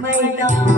ไม่ต้อง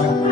Amen.